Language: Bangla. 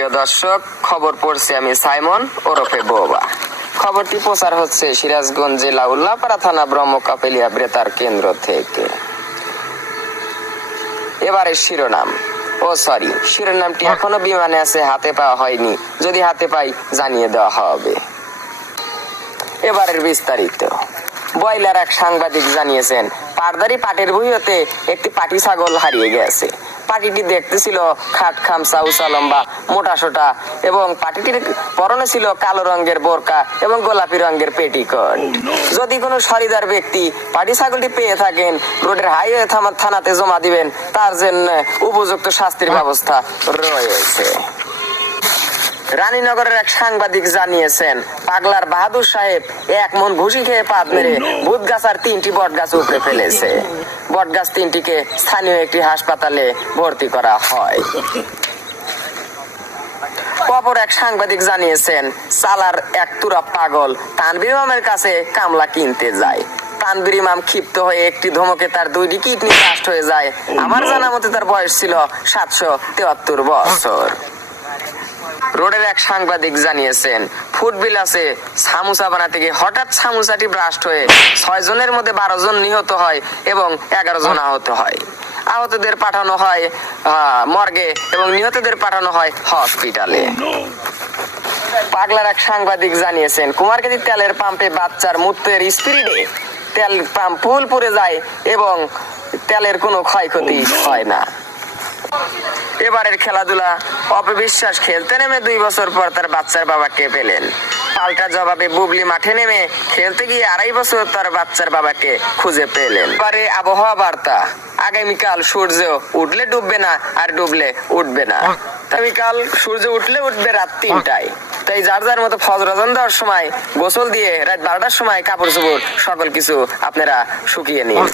প্রিয় দর্শক, খবর পড়ছি আমি সাইমন ওরফে বোবা। খবরটি প্রচার হচ্ছে সিরাজগঞ্জ জেলা উল্লাপাড়া থানা ব্রহ্মকাপেলিয়া বেতার কেন্দ্র থেকে। এবারে শিরোনামটি এখনো বিমানে আছে, হাতে পাওয়া হয়নি। যদি হাতে পাই জানিয়ে দেওয়া হবে। এবারের বিস্তারিত। বয়লার এক সাংবাদিক জানিয়েছেন, পারদারি পাটের ভুঁইতে একটি পাটি ছাগল হারিয়ে গেছে। পাটিটি দেখতে ছিল খাট খামসা, উঁচা লম্বা, মোটা সোটা এবং পাটিটির পরনে ছিল কালো রঙের বোরকা এবং গোলাপি রঙের পেটিকোট। যদি কোনো সহৃদয় ব্যক্তি পাটি ছাগলটি পেয়ে থাকেন, রোডের হাইওয়ে থানাতে জমা দিবেন। তার জন্য উপযুক্ত শাস্তির ব্যবস্থা রয়েছে। রানীনগরের এক সাংবাদিক জানিয়েছেন, পাগলার বাহাদুর সাহেব 1 মণ ঘুষি খেয়ে পাত মেরে ভূতগাছার 3টি বটগাছ উপড়ে ফেলেছে। বটগাছ 3টিকে স্থানীয় একটি হাসপাতালে ভর্তি করা হয়। অপর এক সাংবাদিক জানিয়েছেন, সালার এক তুরা পাগল তানভীর ইমামের কাছে কামলা কিনতে যায়। তানভীর ইমাম ক্ষিপ্ত হয়ে একটি ধমকে তার 2টি কিডনি ব্লাস্ট হয়ে যায়। আমার জানা মতে তার বয়স ছিল 773 বছর। রোডের এক সাংবাদিক জানিয়েছেন, ফুটবিলাসে সামোসা বানাতে গিয়ে হঠাৎ সামোসাটি ব্লাস্ট হয়ে 6 জনের মধ্যে 12 জন নিহত হয় এবং 11 জন আহত হয়। আহতদের পাঠানো হয় মর্গে এবং নিহতদের পাঠানো হয় হসপিটালে। পাগলার এক সাংবাদিক জানিয়েছেন, কুমারখালী তেলের পাম্পে বাচ্চার মৃত্যুর স্পিডে তেল পাম্প ফুল পুড়ে যায় এবং তেলের কোনো ক্ষয়ক্ষতি হয় না। এবারের খেলাধুলা। অপবিশ্বাস খেলতে নেমে 2 বছর পর তার বাচ্চার বাবাকে পেলেন। পাল্টা জবাবে বুবলি মাঠে নেমে খেলতে গিয়ে 2.5 বছর তার বাচ্চার বাবাকে খুঁজে পেলেন। এবারে আবহাওয়া বার্তা। আগামীকাল সূর্য উঠলে ডুববে না, আর ডুবলে উঠবে না। আগামীকাল সূর্য উঠলে উঠবে রাত 3টায়। তাই যার যার মতো ফজর আযান দেওয়ার সময় গোসল দিয়ে রাত 12টার সময় কাপড় চোপড় সকল কিছু আপনারা শুকিয়ে নিন।